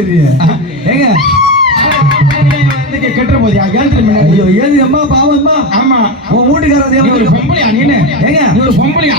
ஏங்க கெட்டுற போதியா ஐயோ ஏது அம்மா பாவம்மா ஆமா உன் வீட்டுக்காரர் ஒரு பொம்பளையா நீனு ஏங்க ஒரு பொம்பளையா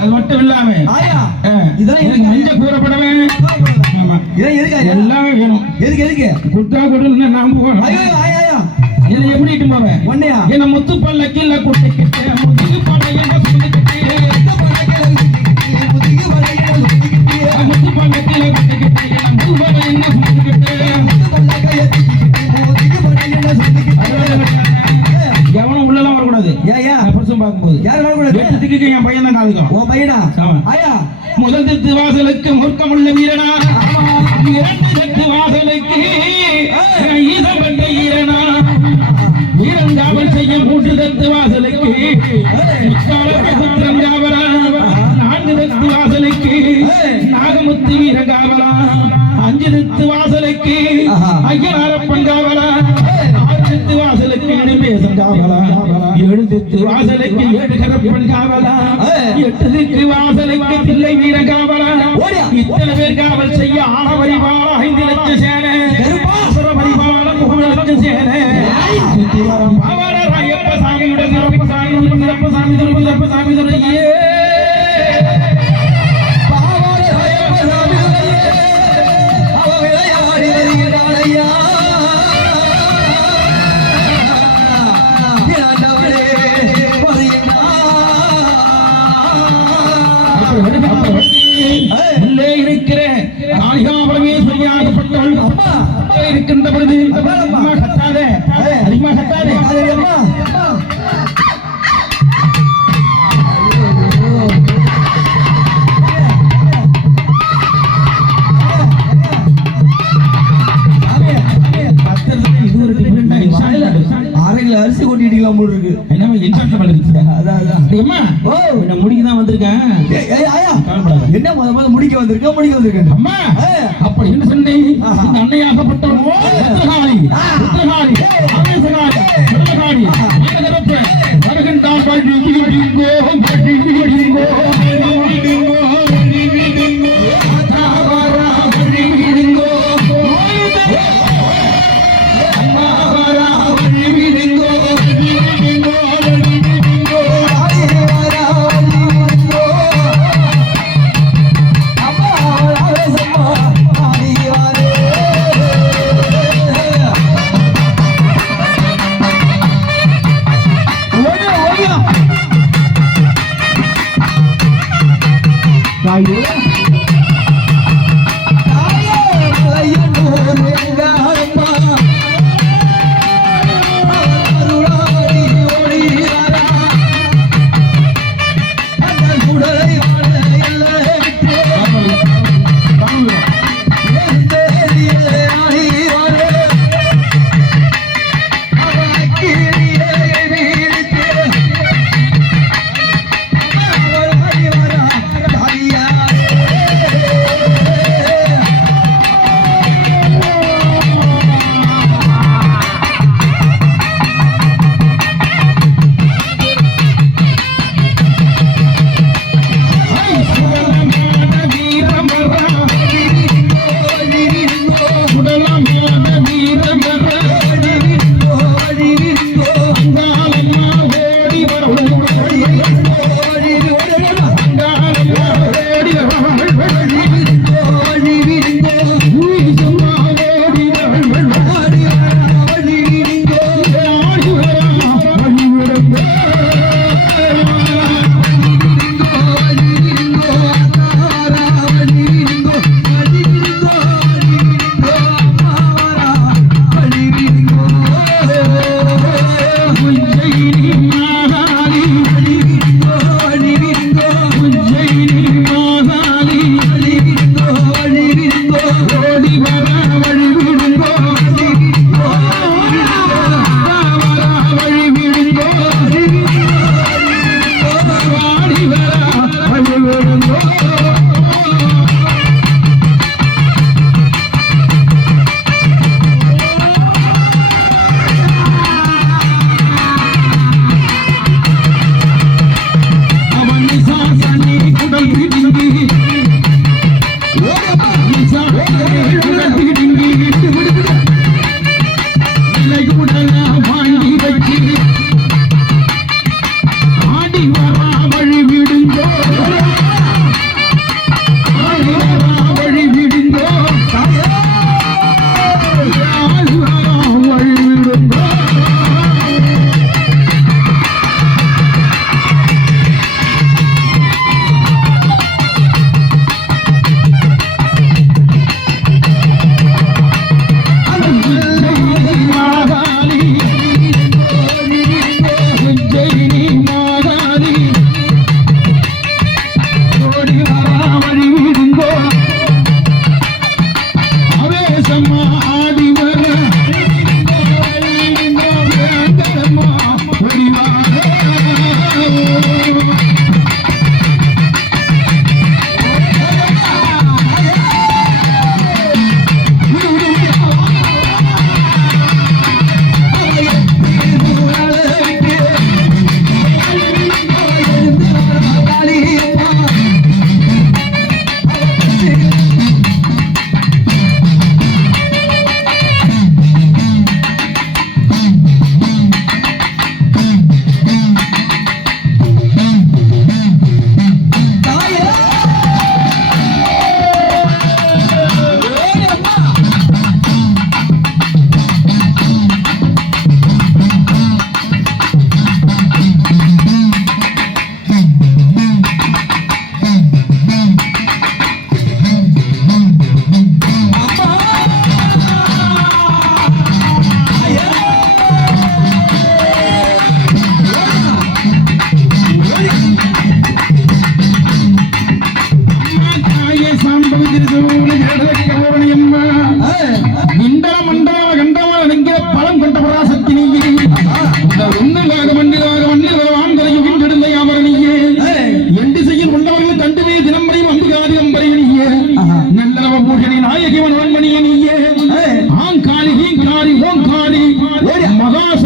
அது மட்டும் இல்லாம மஞ்சள் கூறப்படவே எல்லாமே வேணும். எதுக்கு குட்டா கொடுன்னு நான் போவேன். என்ன எப்படி இட்டு போவேன் ஒன்னையா என்ன முத்து பல்ல கீழே குட்டிக்கிட்டு முதுகு பல்ல என்ன சுத்திக்கிட்டு முத்து பல்ல கீழே குட்டிக்கிட்டு முது பல்ல என்ன சுத்திக்கிட்டு எவனும் உள்ளலாம் வரக்கூடாது. பரிசம் பார்க்கும்போது யார் வரக்கூடாது? எட்டுக்கு என் பையன் தான் காதுக்கும். ஓ பையனா ஆயா முதல் தெத்து வாசலுக்கு முற்கமுள்ள வீரனா, இரண்டு தெத்து வாசலுக்கு ஈசம் பெற்ற ஈரனா, வீரங்காவல் செய்ய மூன்று தெத்து வாசலுக்கு காவலா, நான்கு தெத்து வாசலுக்கு நாகமுத்து வீரங்காவலா, அஞ்சு தெத்து வாசலுக்கு ஐயனாரப்பன் காவலா, ஆறு தெத்து வாசலுக்கு இடும்பேசன் காவலா, ஏழு தெத்து வாசலுக்கு ஏழு கரப்பன் காவலா, எட்டு தெத்து வாசலுக்கு தில்லை வீர காவலா, இத்தனை பேர் காவல் செய்ய ஆனவரிவாள 5 லட்சம் சேனை, பரிவாள 3 லட்சம் சேனை, ஐயப்ப சாமியுடன் சிறப்பு சாமி சிறப்பு சாமி உள்ளே இருக்கிற காளிகாபரமேஸ்வரியாகப்பட்டவள் அம்மா இருக்கின்ற பொழுது அம்மா கத்தாதே, அதிகமா கத்தாதே அம்மா. அரிசி கொட்டிட்டீங்களா இருக்கு என்ன முடிக்கதான் வந்திருக்கேன். என்ன முடிக்க வந்திருக்கேன் அம்மா அப்படி என்ன சொன்னேன் அன்னையாகப்பட்டவள்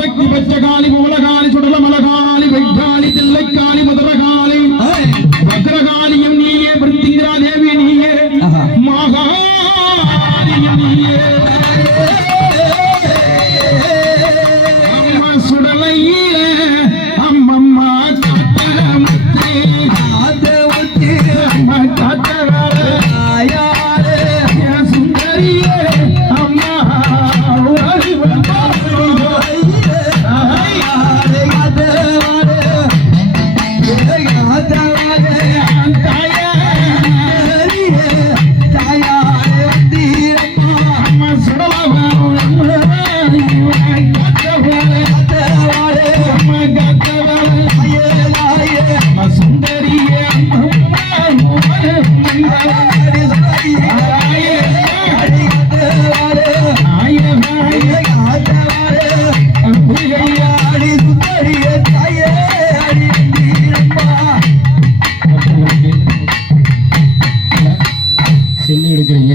மகாசக்தி பச்சகாலி மூலகாலி சுடலமலகாலி வைகாலி தில்லைக்காலி மதுரகாலி வக்ரகாலியம் நீயே பிருத்திங்கிரா தேவி நீயே மகாலியம் நீயே அம்மா சுடலையிலே அம்மம்மா காத்தமுத்து அம்மா காத்தவாளே சுந்தரியே அம்மா செல்லு எடுக்கிறீங்க,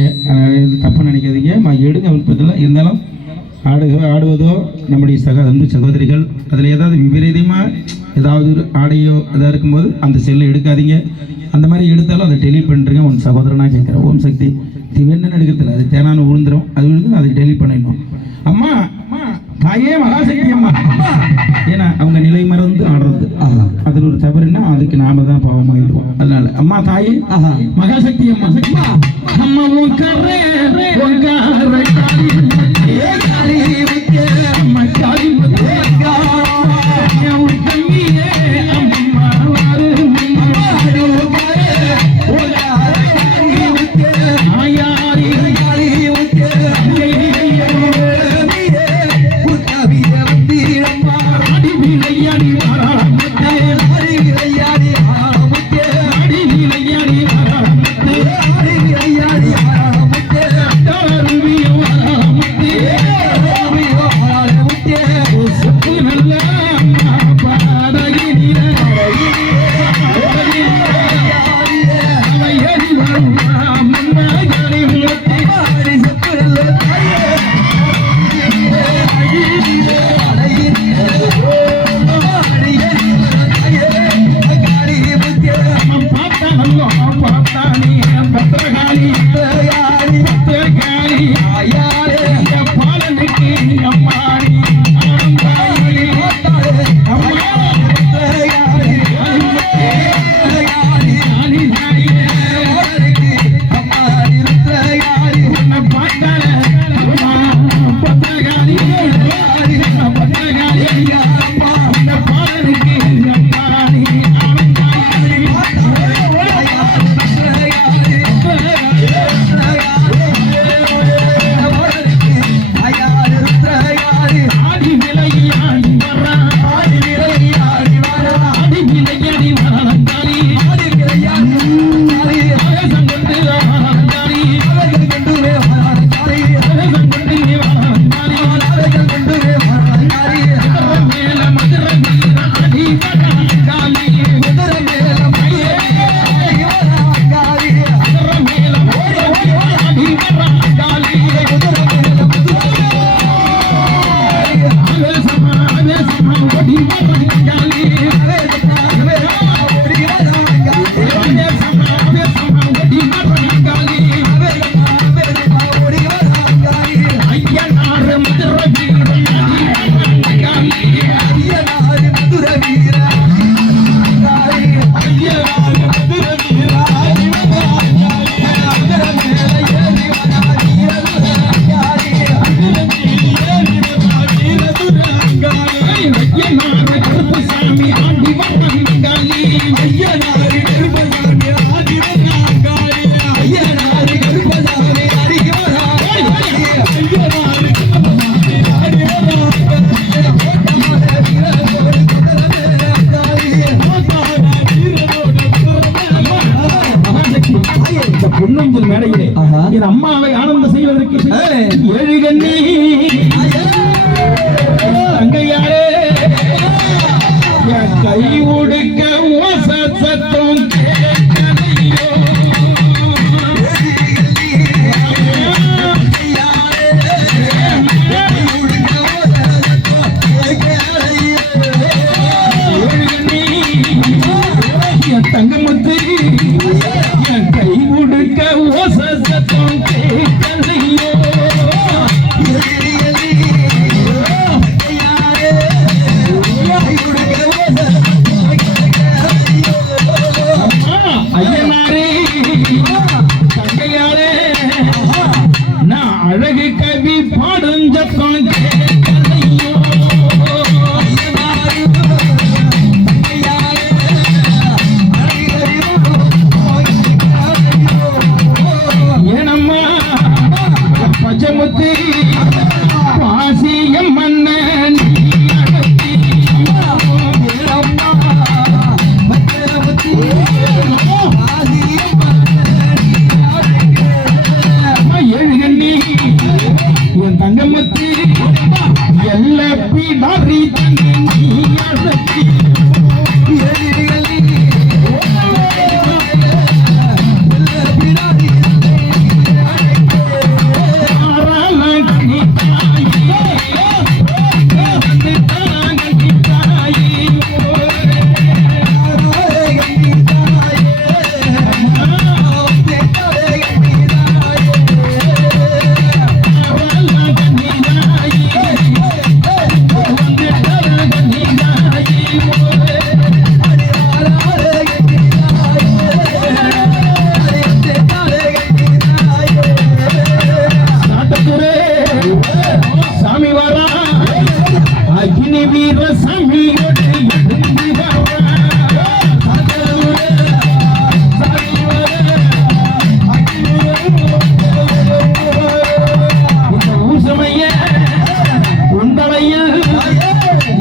தப்பு நினைக்காதீங்க. எடுங்க விருப்பத்தில் இருந்தாலும் ஆடுவதோ நம்முடைய அன்பு சகோதரிகள் அதில் ஏதாவது விபரீதமாக ஏதாவது ஒரு ஆடையோ அதாக இருக்கும்போது அந்த செல்லை எடுக்காதீங்க. அந்த மாதிரி எடுத்தாலும் அதை டெலிட் பண்ணுறீங்க. உன் சகோதரனாக கேட்குறேன். ஓம் சக்தி திவென்னு எடுக்கிறதில்ல, அது தேனான விழுந்துடும். அது விழுந்து அதை டெலிட் பண்ணிடணும். அம்மா தாயே மகாசக்தி அம்மா, ஏன்னா அவங்க நிலை மறந்து ஆடுறது அதில் ஒரு தவறுன்னா அதுக்கு நாம தான் பாவமாயிடுவோம். அதனால அம்மா தாயே மகாசக்தி அம்மா அம்மா உட்கார பொன்னஞ்சல் மேடையிலே என் அம்மாவை ஆனந்த செய்வதற்கு ஏழு கண்ணி அங்கையாரே தன்னை நீ அசத்தி சாமி வரா அக்னி வீர சாமி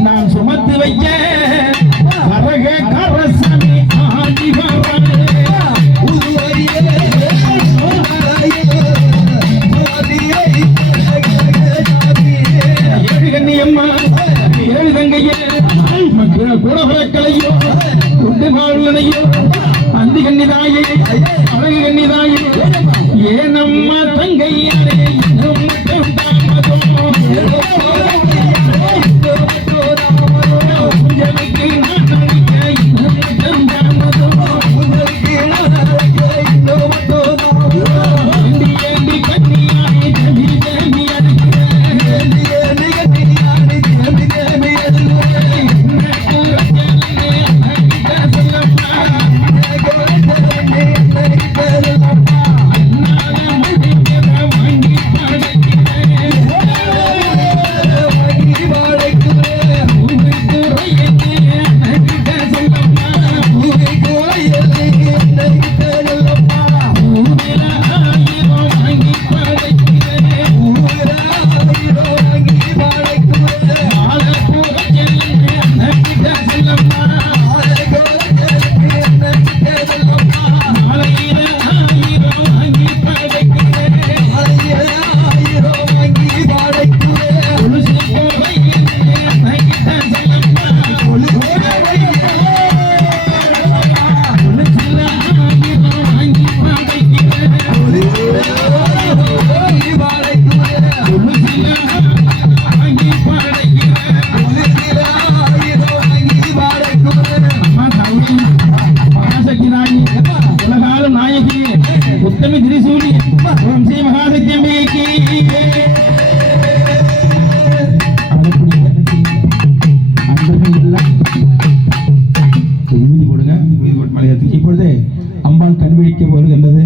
நான் சுமத்து வைக்க கரக கரசாமி ஆடி ஏழு கண்ணியம்மா ஏழு தங்கையே குடவரக்களையோ குண்டு மாவுகளையோ அந்தி கண்ணிதாயே அழகு கண்ணிதாயே ஏனம்மா தங்கையாரே இன்னும் மட்டும் தாமதம் உங்களுக்கு நான் நடிக்க இன்னும் மட்டும் தாமதம் ஏண்டி கண்ணியாரே தேவி தேவி உலகாலும் நாயகி உத்தமி திரிசூலி ஓம் ஸ்ரீ மகாசக்தி அம்பிகைக்கு இப்பொழுது அம்பாள் கண்விழிக்க போகிறது என்றது